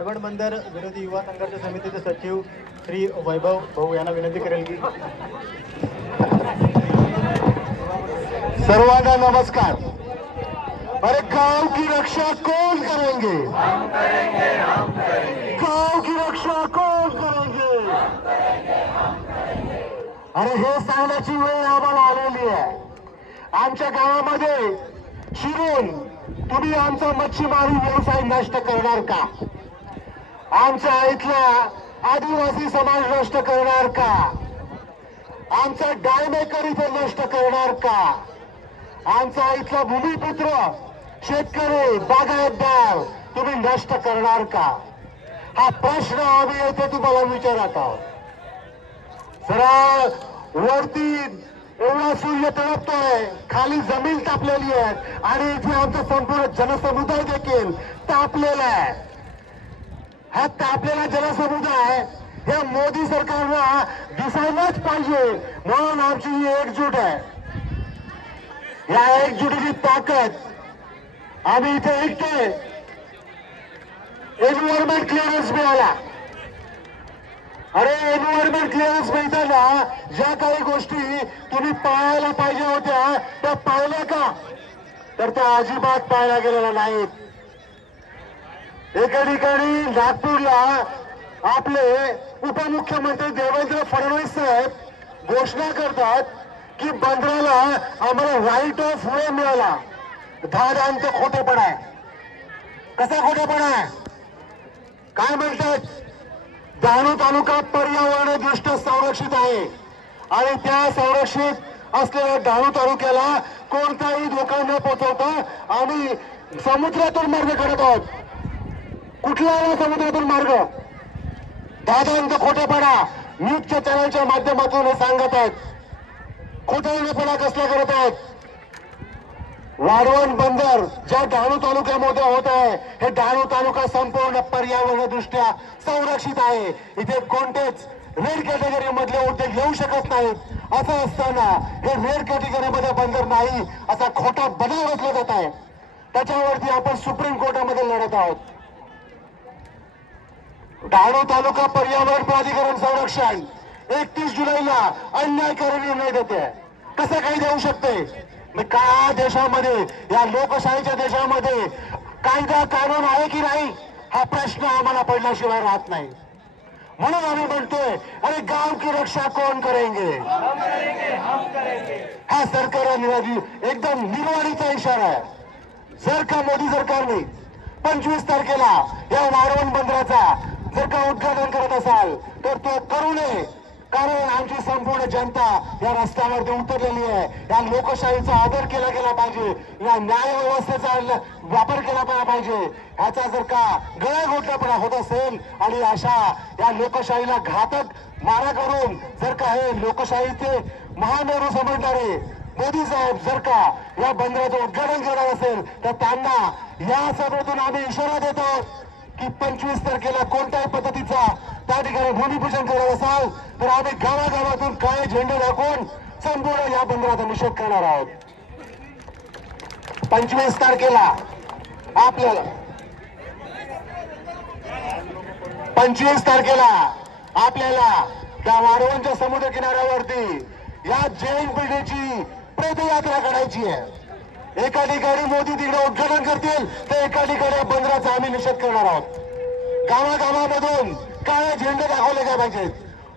माडवड बंदर विरोधी युवा संघर्ष समितीचे सचिव श्री वैभव भाऊ यांना विनंती करेल की सर्वांना नमस्कार. अरे गांव की रक्षा कौन करेंगे? गांव की रक्षा कौन करेंगे? अरे हे सांगण्याची वेळ आम्हाला आलेली आहे. आमच्या गावामध्ये शिरून तुम्ही आमचा मच्छीमारी व्यवसाय नष्ट करणार का? आमच्या इथला आदिवासी समाज नष्ट करणार का? आमचा डायमेकर इथे नष्ट करणार का? आमचा इथला भूमिपुत्र शेतकरी बागायतदार तुम्ही नष्ट करणार का? हा प्रश्न आम्ही येथे तुम्हाला विचारत आहोत. जरा वरती एवढा सूर्य तळपतोय खाली जमीन तापलेली आहे आणि इथे आमचा संपूर्ण जनसमुदाय देखील तापलेला आहे. हा तापलेला आहे. हे मोदी सरकारला दिसायलाच पाहिजे. म्हणून आमची ही एकजूट आहे. या एकजुटीची ताकद आम्ही इथे ऐकतोय. एन्व्हायरमेंट क्लिअरन्स मिळाला. अरे एन्व्हायरमेंट क्लिअरन्स मिळताना ज्या काही गोष्टी तुम्ही पाळायला पाहिजे होत्या त्या पाळल्या का? तर त्या अजिबात पाळल्या गेलेल्या नाहीत. एका ठिकाणी नागपूरला आपले उपमुख्यमंत्री देवेंद्र फडणवीस साहेब घोषणा करतात की बंदराला आम्हाला राईट ऑफ वे मिळाला. धादांत खोटेपणा आहे. कसा खोटेपणा आहे? काय म्हणतात? डहाणू तालुका पर्यावरण दृष्ट्या संरक्षित आहे. आणि त्या संरक्षित असलेल्या डहाणू तालुक्याला कोणताही धोका न पोचवता आम्ही समुद्रातून मार्ग करत आहोत. कुठला आला समुद्रातून मार्ग? दादांचा खोटेपणा न्यूजच्या चॅनलच्या माध्यमातून हे सांगत आहेत. खोटेपणा कसला करत आहेत. वाढवण बंदर ज्या डहाणू तालुक्यामध्ये होत आहे हे डहाणू तालुका संपूर्ण पर्यावरण दृष्ट्या संरक्षित आहे. इथे कोणतेच रेड कॅटेगरी मधले उद्योग येऊ शकत नाहीत. असं असताना हे रेड कॅटेगरी मध्ये बंदर नाही असा खोटा बनाव रचला जात आहे. त्याच्यावरती आपण सुप्रीम कोर्टामध्ये लढत आहोत. डहाणू तालुका पर्यावरण प्राधिकरण संरक्षण. एकतीस जुलैला अन्यायकारी निर्णय देते. कसं काही देऊ शकते? मग का देशामध्ये या लोकशाहीच्या देशामध्ये कायदा कानून आहे की नाही? हा प्रश्न आम्हाला पडल्याशिवाय राहत नाही. म्हणून आम्ही म्हणतोय अरे गाव की रक्षा कोण करेंगे? हा सरकार एकदम निर्वाणीचा इशारा आहे. जर का मोदी सरकारने पंचवीस तारखेला या वाढवण बंदराचा जर का उद्घाटन करत असाल तर तो करू नये. कारण आमची संपूर्ण जनता या रस्त्यावरती उतरलेली आहे. या लोकशाहीचा आदर केला गेला पाहिजे. या न्याय व्यवस्थेचा वापर केला पाहिजे. ह्याचा जर का गळाघोटलापणा होत असेल आणि अशा या लोकशाहीला घातक मारा करून जर का हे लोकशाहीचे महामेरू समजणारे मोदी साहेब जर का या बंदराचं उद्घाटन करणार असेल तर त्यांना या सभेतून आम्ही इशारा देतो. की पंचवीस तारखेला कोणत्याही पद्धतीचा त्या ठिकाणी भूमिपूजन करत असाल तर आम्ही गावागावातून काळे झेंडे दाखवून संपूर्ण या बंदराचा निषेध करणार आहोत. पंचवीस तारखेला आपल्याला पंचवीस तारखेला आपल्याला त्या वाढवणच्या समुद्र किनाऱ्यावरती या जैन पिढीची पदयात्रा काढायची आहे. एका ठिकाणी मोदी तिकडे उद्घाटन करतील तर एका ठिकाणी या बंदराचा आम्ही निषेध करणार आहोत. गावागावामधून काळे झेंडे दाखवले काय पाहिजेत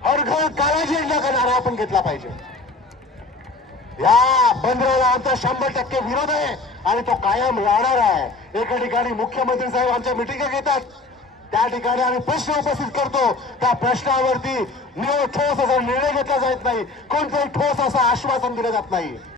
हर घर काळा झेंडा का नारा आपण घेतला पाहिजे. या बंदराला आमचा शंभर टक्के विरोध आहे आणि तो कायम राहणार आहे. एका ठिकाणी मुख्यमंत्री साहेब आमच्या मिटिंग घेतात त्या ठिकाणी आम्ही प्रश्न उपस्थित करतो. त्या प्रश्नावरती निव ठोस असा निर्णय घेतला जात नाही. कोणताही ठोस असं आश्वासन दिलं जात नाही.